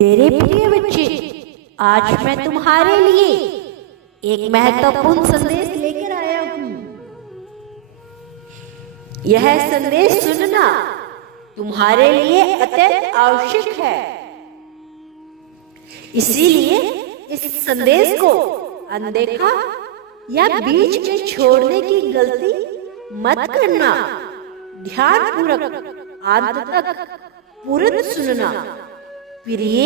मेरे प्रिय बच्चे, आज मैं तुम्हारे लिए एक महत्वपूर्ण संदेश लेकर आया हूँ। यह संदेश सुनना तुम्हारे लिए अत्यंत आवश्यक है। इसीलिए इस संदेश को अनदेखा या बीच में छोड़ने की गलती मत करना। ध्यानपूर्वक अंत तक पूर्ण सुनना। प्रिय,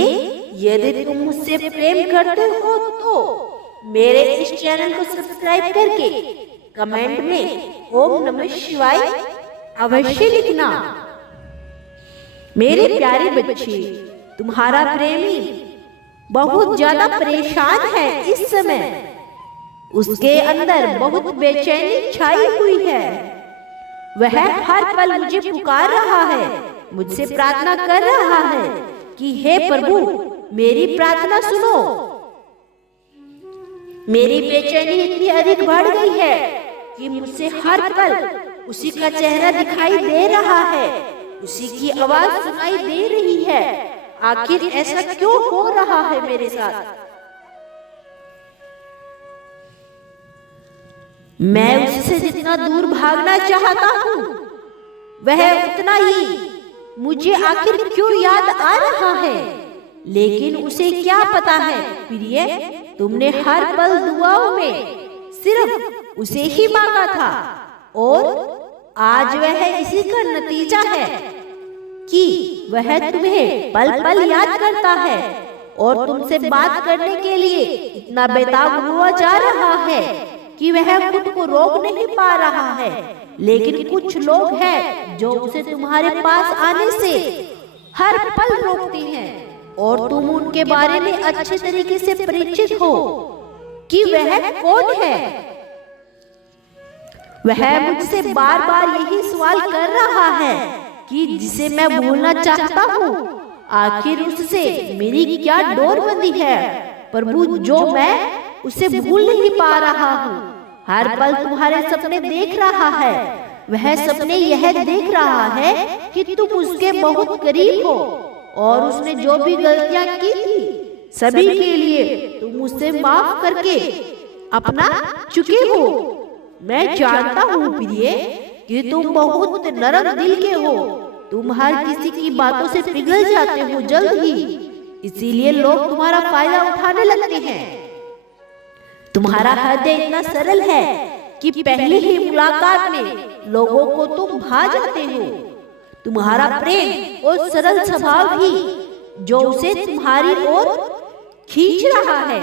यदि तुम मुझसे प्रेम करते हो तो मेरे इस चैनल को सब्सक्राइब करके कमेंट में ओम नमः शिवाय अवश्य लिखना। मेरे प्यारे बच्चे, तुम्हारा प्रेमी बहुत ज्यादा परेशान है इस समय। उसके अंदर बहुत बेचैनी छाई हुई है। वह हर पल मुझे पुकार रहा है, मुझसे प्रार्थना कर रहा है कि हे प्रभु, मेरी प्रार्थना सुनो। मेरी बेचैनी इतनी अधिक बढ़ गई है कि मुझसे हर पल उसी का चेहरा दिखाई दे रहा है, उसी की आवाज सुनाई दे रही है। आखिर ऐसा क्यों हो रहा है मेरे साथ? मैं उससे जितना दूर भागना चाहता हूँ, वह उतना ही मुझे आखिर क्यों याद आ रहा है। लेकिन उसे क्या पता है प्रिय, तुमने हर पल दुआओं में सिर्फ उसे ही मांगा था और आज वह इसी का नतीजा है कि वह तुम्हें पल पल याद करता है और तुमसे बात करने के लिए इतना बेताब हुआ जा रहा है कि वह खुद को रोक नहीं पा रहा है। लेकिन कुछ लोग हैं जो उसे तुम्हारे पास आने से हर पल रोकते हैं और तुम उनके बारे में अच्छे तरीके से परिचित हो कि वह कौन है। वह मुझसे बार बार यही सवाल कर रहा है कि जिसे मैं भूलना चाहता हूँ, आखिर उससे मेरी क्या डोरबंदी है प्रभु, जो मैं उसे भूल नहीं पा रहा हूँ। हर पल तुम्हारे सपने देख रहा है। वह सपने यह देख रहा है कि तुम उसके बहुत करीब हो और उसने जो भी गलतियां की थी सभी के लिए तुम उससे माफ करके अपना चुके हो। मैं जानता हूँ प्रिय कि तुम बहुत नरम दिल के हो। तुम हर किसी की बातों से पिघल जाते हो जल्द ही, इसीलिए लोग तुम्हारा फायदा उठाने लगते हैं। तुम्हारा हृदय इतना सरल है कि पहली ही मुलाकात में लोगों को तुम भा जाते हो। तुम्हारा प्रेम और सरल स्वभाव ही जो उसे तुम्हारी ओर खींच रहा है,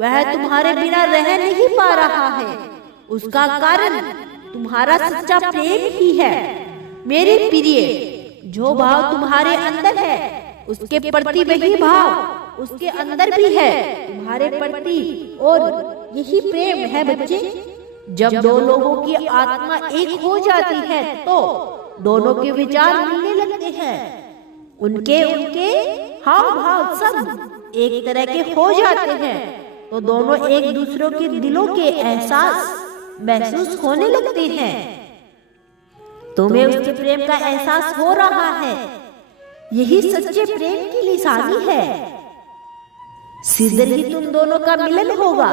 वह तुम्हारे बिना रह नहीं पा रहा है। उसका कारण तुम्हारा सच्चा प्रेम ही है। मेरे प्रिय, जो भाव तुम्हारे अंदर है उसके प्रति वही भाव उसके अंदर भी है तुम्हारे प्रति, और यही प्रेम है बच्चे। जब दो लोगों की आत्मा एक हो जाती है तो दोनों के विचार मिलने लगते हैं। उनके हाव भाव सब एक तरह के हो जाते हैं तो दोनों एक दूसरों के दिलों के एहसास महसूस होने लगते हैं। तुम्हें उसके प्रेम का एहसास हो रहा है। यही सच्चे प्रेम की निशानी है। शीघ्र ही तुम दोनों का मिलन होगा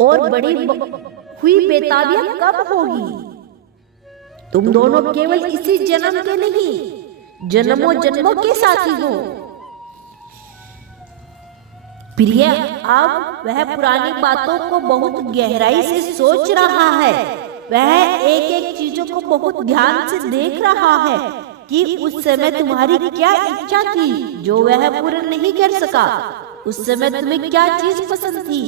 और बड़ी हुई बेताबियां कब होगी। तुम दोनों केवल इसी जन्म के नहीं, जन्मों जन्मों के साथी हो। प्रिय, अब वह पुरानी बातों को बहुत गहराई से सोच रहा है। वह एक एक चीजों को बहुत ध्यान से देख रहा है कि उस समय तुम्हारी क्या इच्छा थी जो वह पूर्ण नहीं कर सका। उस समय तुम्हें क्या चीज पसंद थी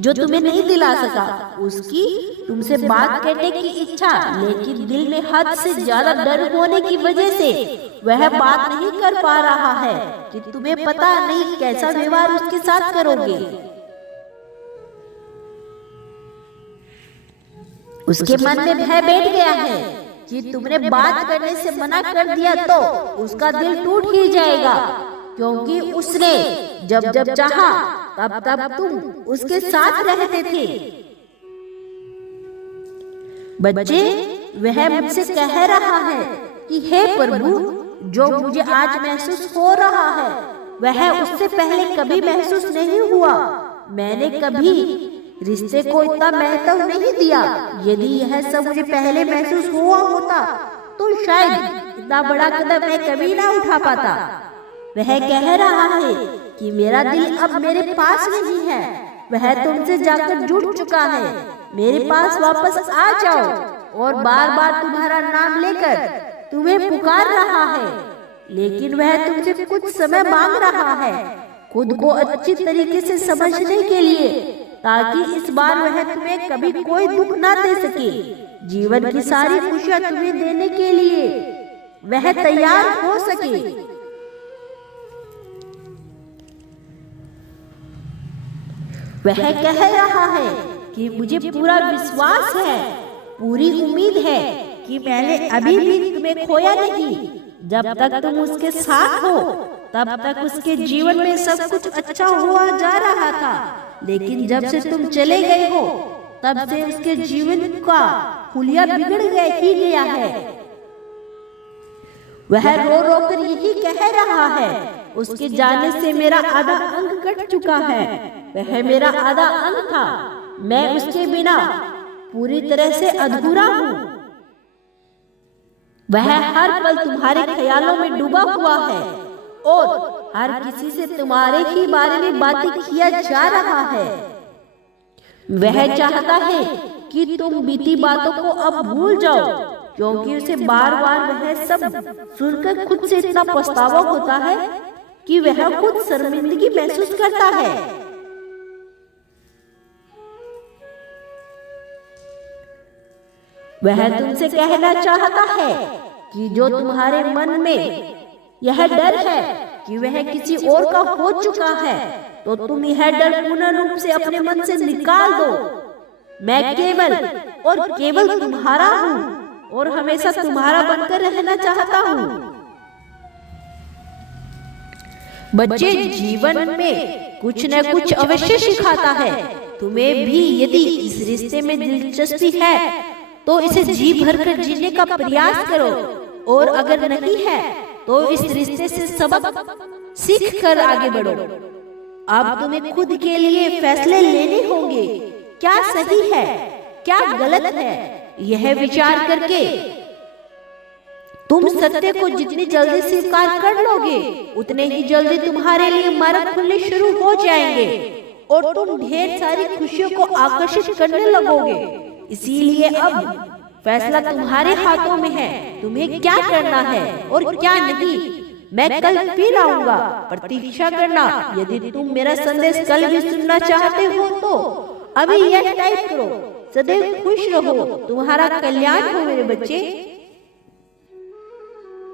जो तुम्हें नहीं दिला सका। उसकी तुमसे बात करने की इच्छा, लेकिन दिल में हद से ज्यादा डर होने की वजह से वह बात नहीं कर पा रहा है कि तुम्हें पता नहीं कैसा व्यवहार उसके साथ करोगे। उसके मन में भय बैठ गया है कि तुमने बात करने से मना कर दिया तो उसका दिल टूट ही जाएगा, क्योंकि उसने जब जब चाहा तब तब तुम उसके साथ रहते थे। बच्चे, वह मुझसे कह रहा है कि हे प्रभु, जो मुझे आज महसूस हो रहा है वह उससे पहले कभी महसूस नहीं हुआ। मैंने कभी रिश्ते को इतना महत्व नहीं दिया। यदि यह सब मुझे पहले महसूस हुआ होता तो शायद इतना बड़ा कदम मैं कभी ना उठा पाता। वह कह रहा है कि मेरा दिल अब मेरे पास नहीं है, वह तुमसे जाकर जुड़ चुका है। मेरे पास वापस आ जाओ, और बार बार तुम्हारा नाम लेकर तुम्हें पुकार रहा है। लेकिन वह तुमसे कुछ समय मांग रहा है, खुद को अच्छी तरीके से समझने के लिए, ताकि इस बार वह तुम्हें कभी कोई दुख ना दे सके। जीवन की सारी खुशियां तुम्हें देने के लिए वह तैयार हो सके। वह कह रहा है कि मुझे पूरा विश्वास है, पूरी उम्मीद है कि मैंने अभी भी तुम्हें खोया नहीं। जब तक तुम उसके साथ हो तब तक उसके जीवन में सब कुछ अच्छा हुआ जा रहा था, लेकिन जब से तुम चले गए हो तब से उसके जीवन का हुलिया बिगड़ गया है। वह रो रो कर यही कह रहा है, उसके जाने से मेरा आधा अंग कट चुका है। वह मेरा आधा अंग था, मैं उसके बिना पूरी तरह से अधूरा हूँ। वह हर पल तुम्हारे ख्यालों में डूबा हुआ है और हर किसी से तुम्हारे ही बारे में बातें किया जा रहा है। वह चाहता है कि तुम बीती बातों को अब भूल जाओ, क्योंकि उसे बार बार वह सब सुनकर खुद से इतना पछतावा होता है कि वह खुद शर्मिंदगी महसूस करता है। वह तुमसे कहना चाहता है कि जो तुम्हारे मन में यह डर है कि वह किसी और का हो चुका है, तो तुम यह डर पूर्ण रूप से अपने मन से निकाल दो। मैं केवल और केवल तुम्हारा हूँ और हमेशा तुम्हारा बनकर रहना चाहता हूँ। बच्चे, जीवन में कुछ न कुछ अवश्य सिखाता है। तुम्हें भी यदि इस रिश्ते में दिलचस्पी है तो इसे जी भरकर जीने का प्रयास करो, और अगर नहीं है तो इस रिश्ते से सबक सीख कर आगे बढ़ो। अब तुम्हें खुद के लिए फैसले लेने होंगे, क्या सही है क्या गलत है। यह विचार करके तुम सत्य को जितनी जल्दी स्वीकार कर लोगे, उतने ही जल्दी तुम्हारे लिए मार्ग खुलने शुरू हो जाएंगे और तुम ढेर सारी खुशियों को आकर्षित करने लगोगे। इसीलिए अब फैसला तुम्हारे हाथों में है, तुम्हें क्या करना है और क्या नहीं। मैं कल फिर आऊंगा, प्रतीक्षा करना। यदि तुम मेरा संदेश कल भी सुनना चाहते हो तो अभी यह टाइप करो, सदैव खुश रहो, तुम्हारा कल्याण हो मेरे बच्चे।